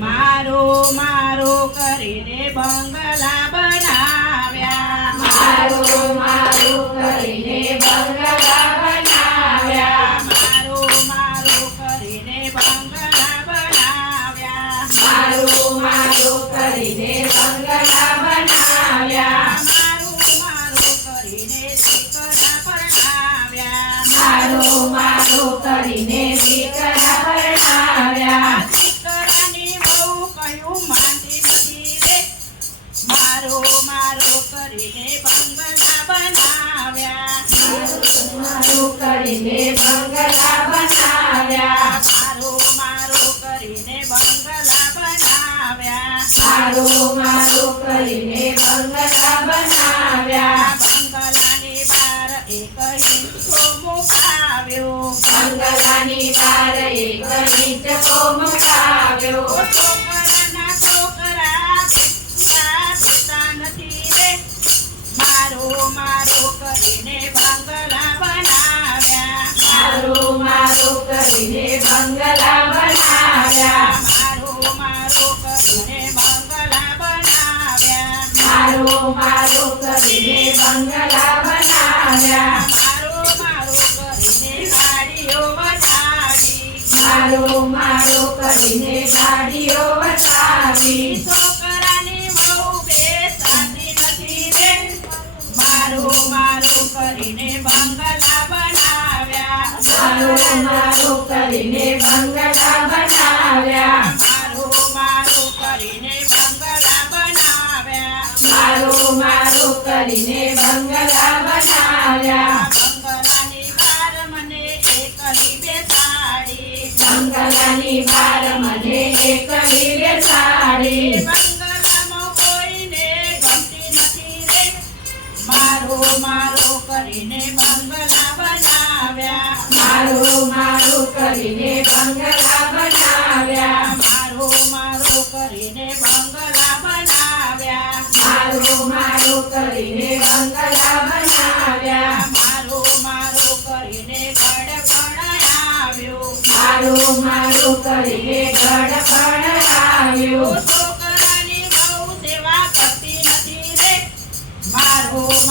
મારો મારો કરીને બંગલા બનાવ્યા. મારો મારો કરીને બંગલા બનાવ્યા. મારો મારો કરીને બંગલા બનાવ્યા. મારો મારો કરીને બંગલા બનાવ્યા. મારું મારું કરીને દીકરા મારો કરીને બંગલા બનાવ્યા. મારો મારો કરીને બંગલા બનાવ્યા. મારો મારો કરીને બંગલા બનાવ્યા. બંગલાની બાર એક ઈંટો મુકાવ્યો. બંગલાની બાર એક મુકાવ્યો. કરીને બંગલા બનાવ્યા. મારો મારો કરીને બંગલા બનાવ્યા. મારો મારો કરીને બંગલા બનાવ્યા. મારો મારો કરીને ગાડીઓ બનાવી મારો મારો કરીને ગાડીઓ વસાવી. છોકરાની વહુ નથી રે. મારો મારો કરીને મારો મારો કરીને બંગલા બનાવ્યા કરીને બંગલા મને એકલી બેસાડી બંગલાની બાર મને એકલી ગમતી નથી રે મારો મારો કરીને કરીને બંગલા બનાવ્યા. મારો મારો કરીને બંગલા બનાવ્યા. મારો મારો કરીને બંગલા બનાવ્યા. મારો મારો કરીને ગડગડ આવ્યો. મારો મારો કરીને ગડબડ આવ્યો. છોકરાની બહુ સેવા કરતી નથી રે. મારો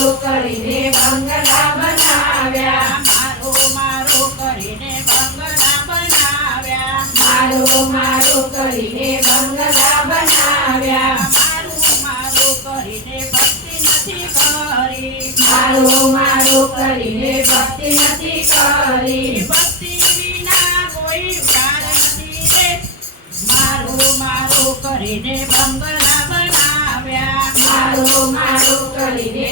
મારો કરીને બંગલા બનાવ્યા. મારો મારો કરીને બંગલા બનાવ્યા. મારો મારો કરીને બંગલા બનાવ્યા. મારું મારું કરીને ભક્તિ નથી કરી. મારો મારો કરીને ભક્તિ નથી કરી. ભક્તિ વિના કોઈ ઉડાર નથી. રે મારું મારું કરીને બંગલા બનાવ્યા મારો મારો કરીને